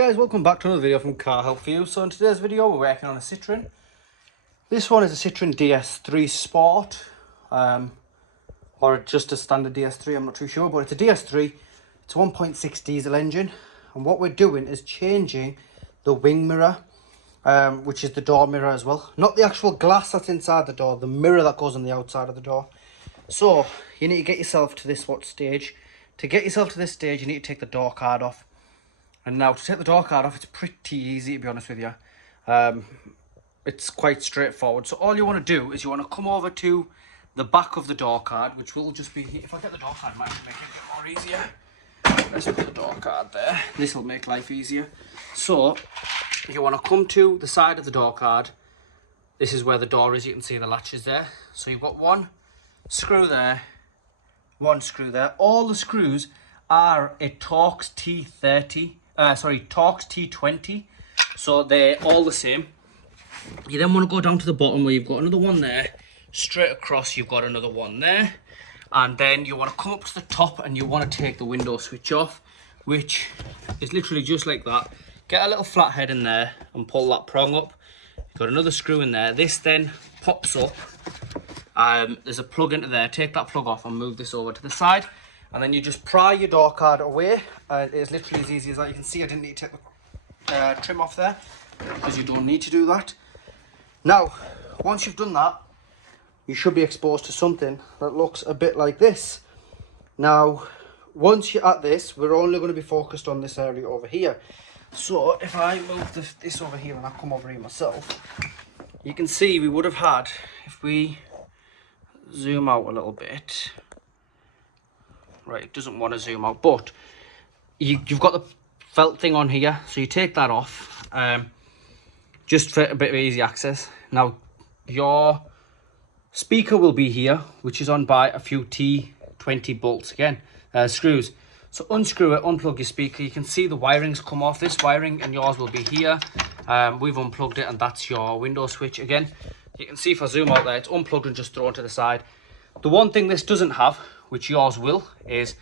guys, welcome back to another video from Car Help for You. So in today's video we're working on a Citroen. This one is a Citroen DS3 Sport, or just a standard DS3, I'm not too sure, but it's a DS3. It's a 1.6 diesel engine, and what we're doing is changing the wing mirror, which is the door mirror as well. Not the actual glass that's inside the door, the mirror that goes on the outside of the door. So you need to get yourself to this stage. To get yourself to this stage, you need to take the door card off. And now to take the door card off, it's pretty easy, to be honest with you. It's quite straightforward. So all you want to do is you want to come over to the back of the door card, which will just be here. If I get the door card, it might make it a bit more easier. Let's put the door card there. This will make life easier. So you want to come to the side of the door card. This is where the door is. You can see the latches there. So you've got one screw there, one screw there. All the screws are a Torx T30. Torx T20, so they're all the same. You then want to go down to the bottom where you've got another one there, straight across you've got another one there, and then you want to come up to the top and you want to take the window switch off, which is literally just like that. Get a little flathead in there and pull that prong up. You've got another screw in there. This then pops up. There's a plug into there. Take that plug off and move this over to the side. And then you just pry your door card away. It's literally as easy as that. You can see I didn't need to take the trim off there, because you don't need to do that. Now, once you've done that, you should be exposed to something that looks a bit like this. Now, once you're at this, we're only going to be focused on this area over here. So, if I move this over here and I come over here myself, you can see we would have had, if we zoom out a little bit, right, it doesn't want to zoom out, but you've got the felt thing on here, so you take that off, just for a bit of easy access. Now your speaker will be here, which is on by a few T20 bolts again, screws. So unscrew it, unplug your speaker. You can see the wirings come off. This wiring and yours will be here. We've unplugged it, and that's your window switch again. You can see if I zoom out there, it's unplugged and just thrown to the side. The one thing this doesn't have, which yours will, is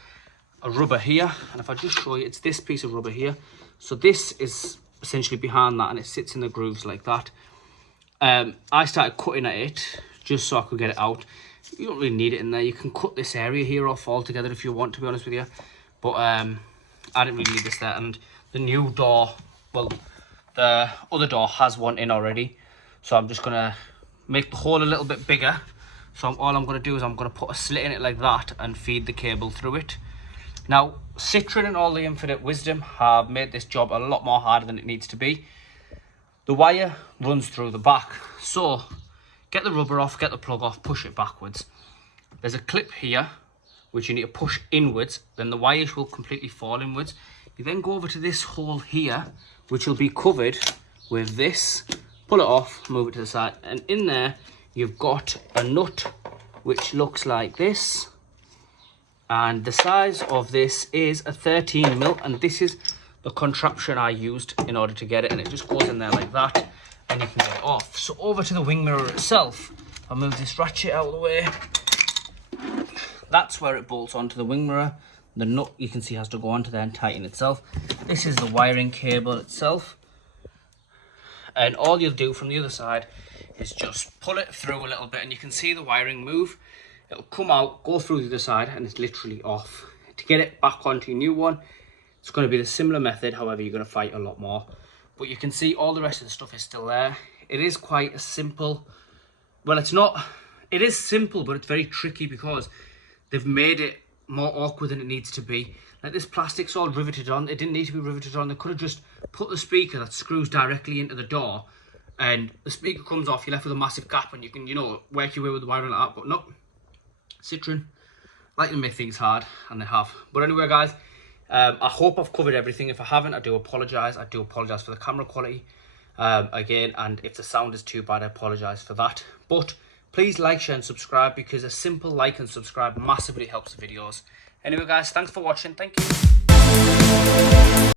a rubber here. And if I just show you, it's this piece of rubber here. So this is essentially behind that, and it sits in the grooves like that. I started cutting at it just so I could get it out. You don't really need it in there. You can cut this area here off altogether if you want, to be honest with you. But I didn't really need this there. And the new door, well, the other door has one in already. So I'm just going to make the hole a little bit bigger. So all I'm going to do is I'm going to put a slit in it like that and feed the cable through it. Now, Citroen and all the infinite wisdom have made this job a lot more harder than it needs to be. The wire runs through the back. So, get the rubber off, get the plug off, push it backwards. There's a clip here, which you need to push inwards. Then the wires will completely fall inwards. You then go over to this hole here, which will be covered with this. Pull it off, move it to the side. And in there, you've got a nut which looks like this, and the size of this is a 13mm, and this is the contraption I used in order to get it, and it just goes in there like that and you can get it off. So over to the wing mirror itself, I'll move this ratchet out of the way. That's where it bolts onto the wing mirror. The nut, you can see, has to go onto there and tighten itself. This is the wiring cable itself, and all you'll do from the other side is just pull it through a little bit, and you can see the wiring move. It'll come out, go through the other side, and it's literally off. To get it back onto your new one, it's going to be the similar method. However, you're going to fight a lot more. But you can see all the rest of the stuff is still there. It is quite a simple, well, it's not, it is simple, but it's very tricky because they've made it more awkward than it needs to be. Like, this plastic's all riveted on. It didn't need to be riveted on. They could have just put the speaker that screws directly into the door, and the speaker comes off, you're left with a massive gap, and you can, you know, work your way with the wiring like that. But no, Citroen like to make things hard, and they have. But anyway, guys, I hope I've covered everything. If I haven't, I do apologise. I do apologise for the camera quality again, and if the sound is too bad, I apologise for that. But please like, share and subscribe, because a simple like and subscribe massively helps the videos. Anyway, guys, thanks for watching. Thank you.